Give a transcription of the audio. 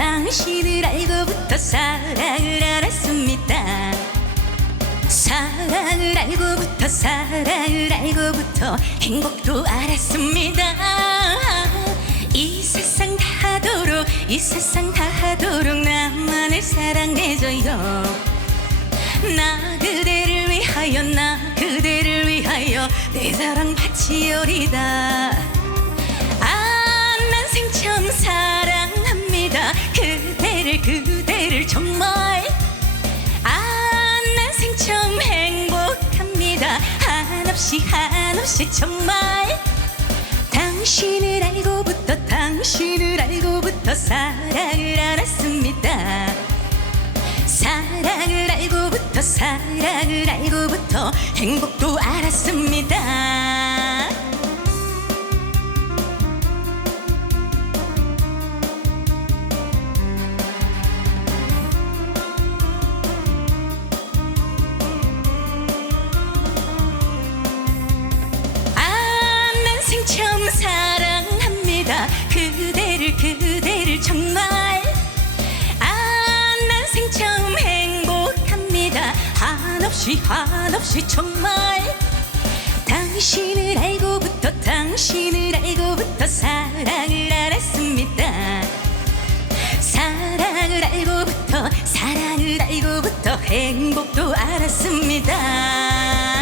당신을 알고부터 사랑을 알았습니다. 사랑을 알고부터 사랑을 알고부터 행복도 알았습니다. 이 세상 다 하도록 이 세상 다 하도록 나만을 사랑해줘요. 나 그대를 위하여 나 그대를 위하여 내 사랑 바치오리다. 난생처음 사랑합니다. 그대를 정말 난생처음 행복합니다. 한없이 정말 당신을 알고부터 사랑을 알았습니다. 사랑을 알고부터 행복도 알았습니다. 난생처음 사랑합니다. 그대를 정말 난생처음 행복합니다. 한없이 정말 당신을 알고부터 사랑을 알았습니다. 사랑을 알고부터 행복도 알았습니다.